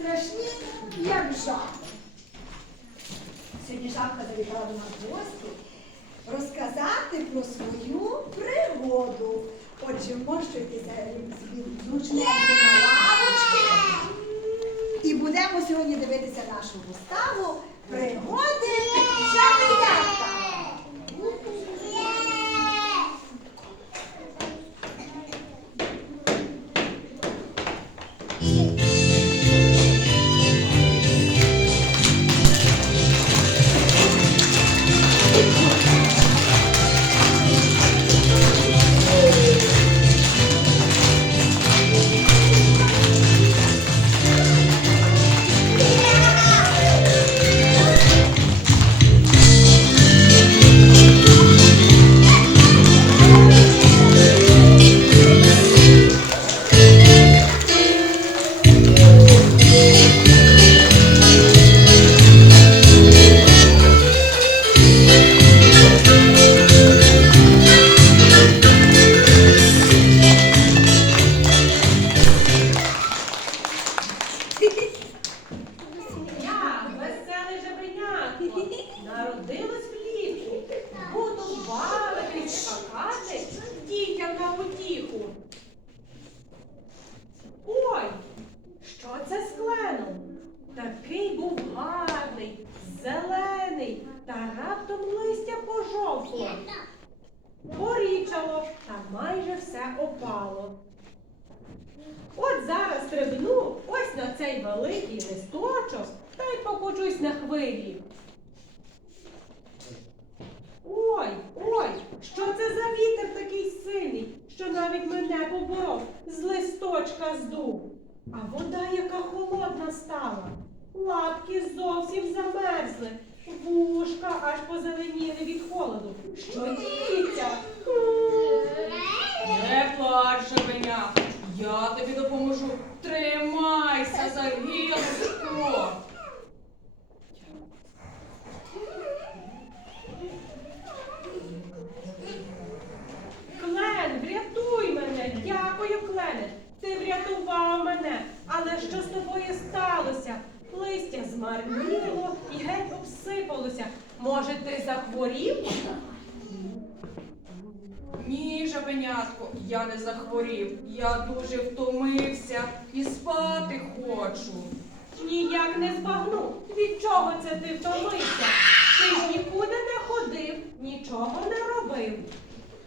страшні, як жаби. Сьогодні жабка завітала до нас в гості розказати про свою пригоду. Отже, мощуйтеся зручненько на лавочки. І будемо сьогодні дивитися нашу виставу пригоди жабенятка. Пожовкло. Порічало, та майже все опало. От зараз стрибну ось на цей великий листочок та й покочусь на хвилі. Ой, ой, що це за вітер такий сильний, що навіть мене поборов, з листочка здув. А вода яка холодна стала. Лапки зовсім замерзли, вушка аж позеленіли. Що діється? Не плач, жабеня, я тобі допоможу. Тримайся за гілочку. Клен, врятуй мене! Дякую, Клене! Ти врятував мене. Але що з тобою сталося? Листя змарніло і геть обсипалося. Може, ти захворів? Ні, жабенятко, я не захворів. Я дуже втомився і спати хочу. Ніяк не збагну. Від чого це ти втомився? Ти ж нікуди не ходив, нічого не робив.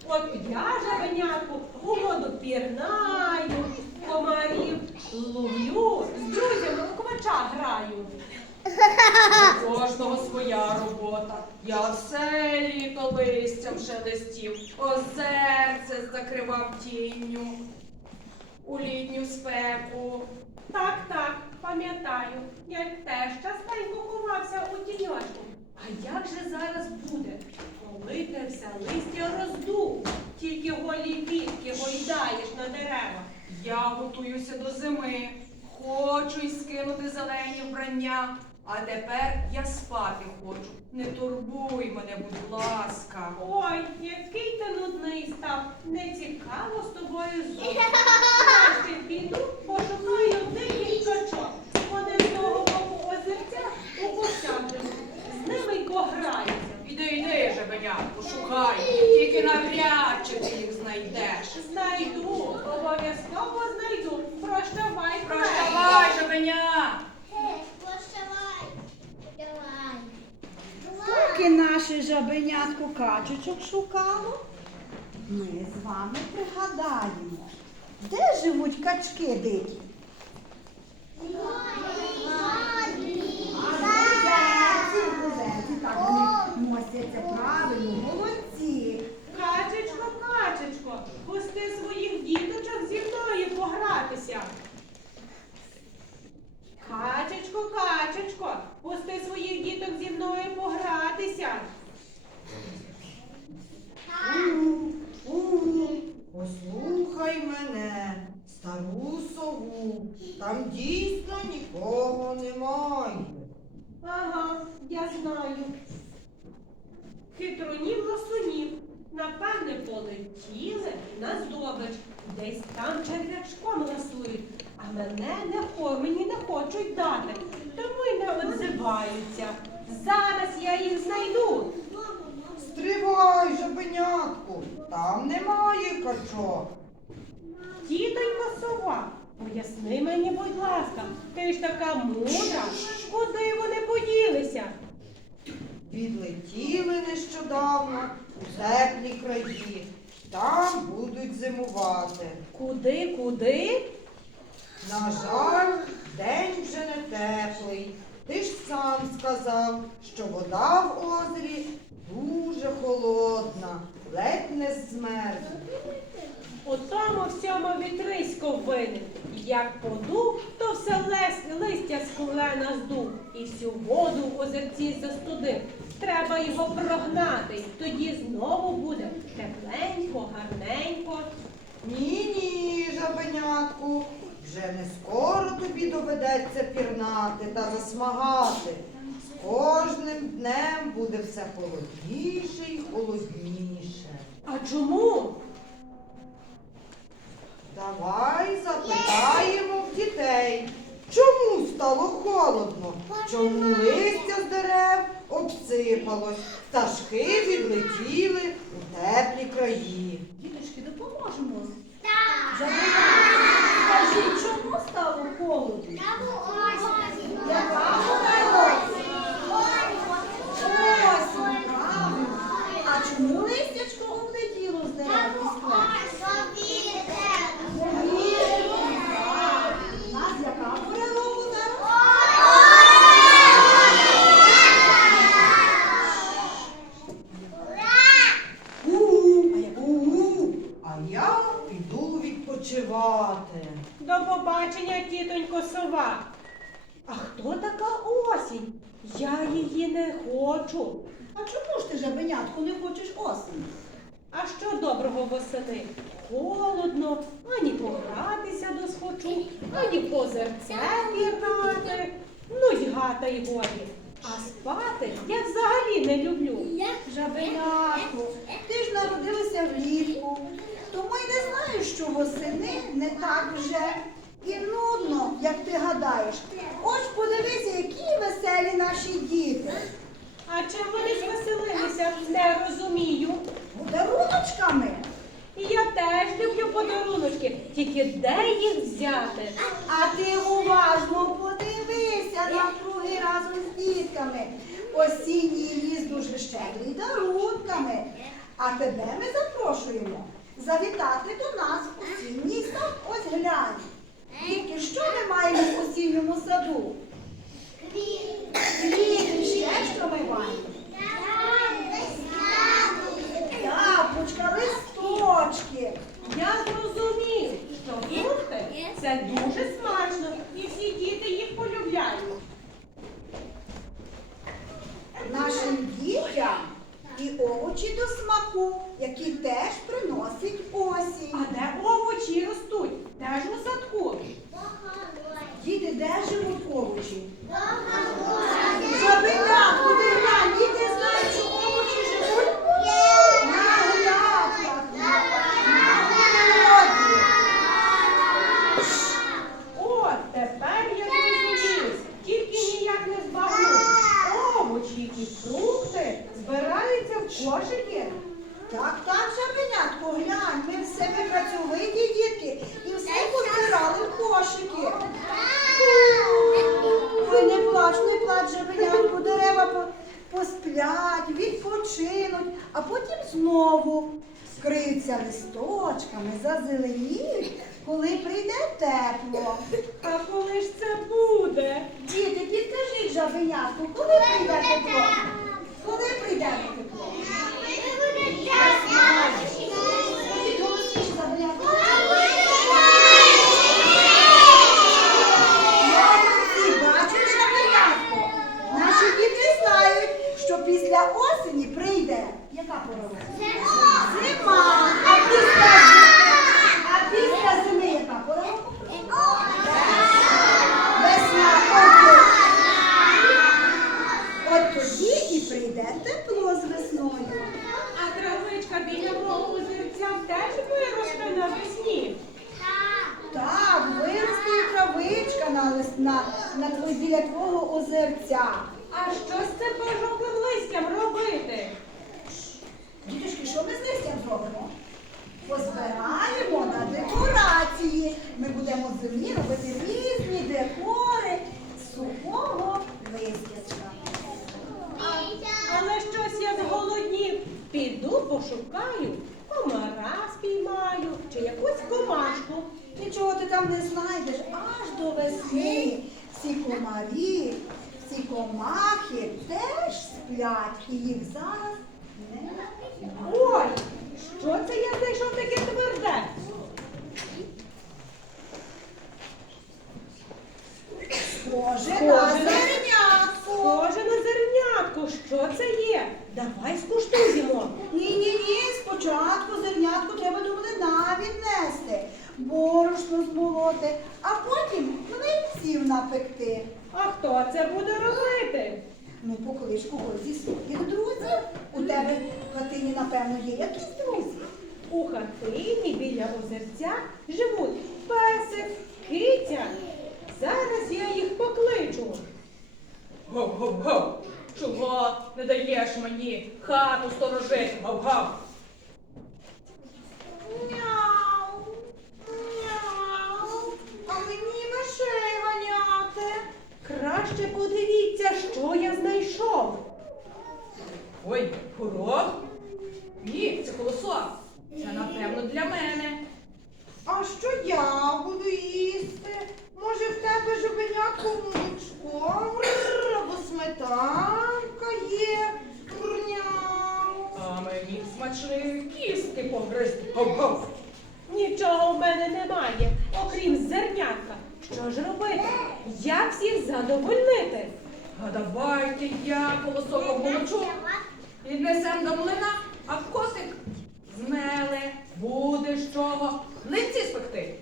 От я, жабенятку, у воду пірнаю, комарів ловлю, з друзями у квача граю. У кожного своя робота. Я все літо листям шелестів, озерце закривав тінню у літню спеку. Так, так, пам'ятаю. Я теж частенько ховався у тіньочку. А як же зараз буде, коли те все листя роздув, тільки голі вітки гойдаєш на деревах? Я готуюся до зими, хочу й скинути зелені вбрання. А тепер я спати хочу. Не турбуй мене, будь ласка. Ой, який ти нудний став. Не цікаво з тобою зовсім. Піду, пошукаю диких качок. Вони з того боку озерця у кущах. З ними й пограюся. Іди, йди, жебеня, пошукай, тільки навряд чи ти їх знайдеш. Знайду, обов'язково знайду. Прощавай, Прощавай, жебеня! Прощавай. Давай. Поки наше жабенятко качечок шукало, ми з вами пригадаємо, де живуть качки дикі? Так, вони мостяться правильно, молодці. Качечко, качечко, пусти своїх діточок зі мною погратися. Качечко, качечко, пусти своїх діток зі мною погратися. У, у, послухай мене, стару сову, там дійсно нікого немає. Ага, я знаю. Хитрунів ласунів, напевне, полетіли на здобич. Десь там черв'ячком ласують. А мене не хо, мені не хочуть дати, тому й не отзиваються. Зараз я їх знайду. Стривай, жабенятку, там немає качок. Тітонько сова, поясни мені, будь ласка, ти ж така мудра, куди вони поділися? Відлетіли нещодавно у теплі краї. Там будуть зимувати. Куди, куди? На жаль, день вже не теплий. Ти ж сам сказав, що вода в озері дуже холодна, ледь не змерзне. У всьому вітрисько винен. Як подув, то все лес, листя з колена здув і всю воду в озерці застудив. Треба його прогнати, тоді знову буде тепленько, гарненько. Ні, ні, жабенятку, вже не скоро тобі доведеться пірнати та засмагати. З кожним днем буде все холодніше й холодніше. А чому? Давай запитаємо в дітей, чому стало холодно, чому листя з дерев обсипалось, пташки відлетіли у теплі краї. Діточки, допоможемо. Так. Скажіть, чому стало холодно? Там ось. Яка вона осінь? Осінь, правильно. А чому листячко облетіло з дерев і склеп? У нас яка пора року зараз? У-у, а я піду відпочивати. До побачення, сова. А хто така осінь? Я її не хочу. А чому ж ти жабенятку не хочеш осінь? А що доброго восени? Холодно, ані погратися досхочу, ані по озерце пірнати. Ну й гата й годі. А спати я взагалі не люблю. Жабенятку, ти ж народилася влітку, тому й не знаєш, що восени не так вже і нудно, як ти гадаєш. Ось подивися, які веселі наші діти. А чим вони звеселилися, не розумію. Подаруночками. І я теж люблю подаруночки, тільки де їх взяти? А ти уважно подивися навкруги разом з дітками. Осінній ліс дуже щедрий дарунками. А тебе ми запрошуємо завітати до нас в осінній сад. Ось глянь. Тільки що ми маємо в осінньому саду? Квіти, ще що ми маємо? Яблучка, листочки. Я зрозумів, що фрукти це дуже смачно, і всі діти їх полюбляють. нашим дітям і овочі до смаку, які теж приносить А осінь. де овочі ростуть? Теж у садку. Діти, де живуть овочі? Жабенятку, ти глянь, діти знають, що овочі живуть на грядках, на городі. От тепер я зрозумів, тільки ніяк не збагну. Овочі і фрукти збираються в кошики. Так, так, жабенятко, глянь, ми в себе працьовиті дітки і все позбирали в кошики. Ой, не плач, не плач, жабенятку, дерева по- посплять, відпочинуть, а потім знову скриються листочками, зазеленіють, коли прийде тепло. А коли ж це буде? Діти, підкажіть жабенятку, коли прийде тепло? Коли прийде тепло? Скажіть голосніше, жабенятку. Молодці, бачиш, жабенятко? Наші діти знають, що після осені прийде. Яка пора року? Зима. А після, а після зими яка пора року? Весна. От, от тоді на твої біля твого озерця. А що з цим пожовклим листям робити? Діточки, що ми з листям зробимо? Позбираємо на декорації. Ми будемо з землі робити різні декори сухого листячка. Але щось я зголоднів. Піду пошукаю, комара спіймаю чи якусь комашку. Нічого ти там не знайдеш весни. Всі комарі, всі комахи теж сплять і їх зараз не Ой, що це я знайшов таке тверде? схоже на зернятко. Схоже на зернятко. Що це є? Давай скуштуємо. Ні, ні, ні, спочатку зернятку треба до млина віднести, борошно змолоти, а потім млинців напекти. А хто це буде робити? Ну, поклич когось зі своїх друзів. У тебе в хатині, напевно, є якісь друзі. У хатині біля озерця живуть песик, киця. Зараз я їх покличу. Гав-гав-гав. Чого не даєш мені хату сторожити? Гав-гав. Краще подивіться, що я знайшов. Ой, горох? Ні, це колосок. Це напевно для мене. А що я буду їсти? Може в тебе жабенятко молочко або сметанка є? А мені смачні кістки погризти. Нічого в мене немає, окрім зернятка. Що ж робити? Як всіх задовольнити? А давайте я колосок і несем до млина, а косик змеле, буде з чого. Млинці спекти.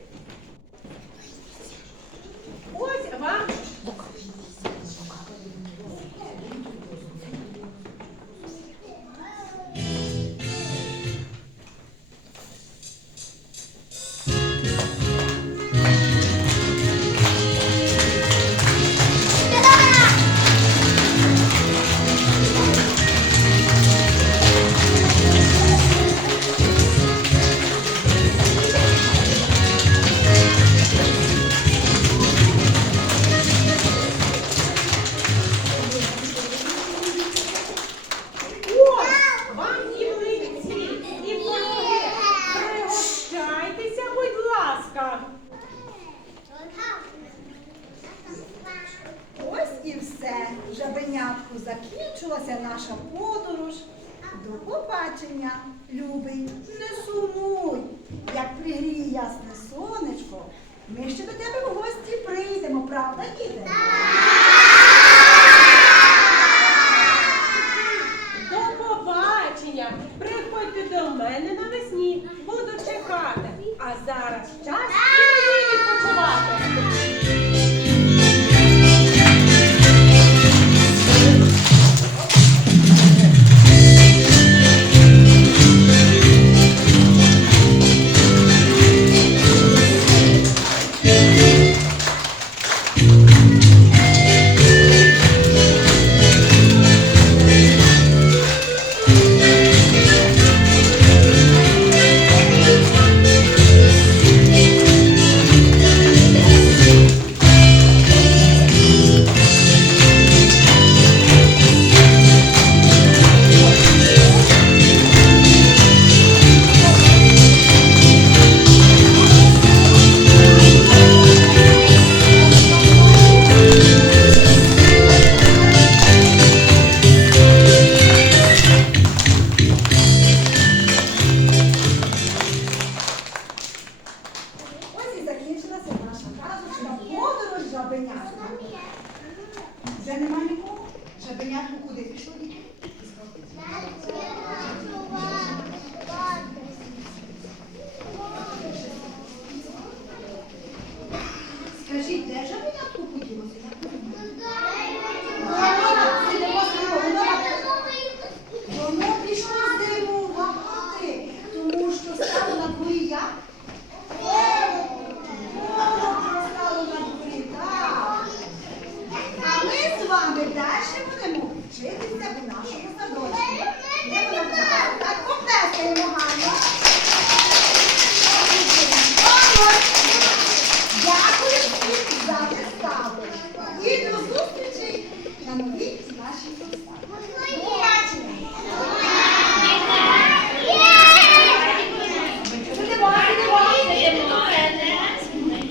Ось вам. Закінчилася наша подорож. До побачення, любий. Не сумуй. Як пригріє ясне сонечко, ми ще до тебе в гості прийдемо, правда, діти? До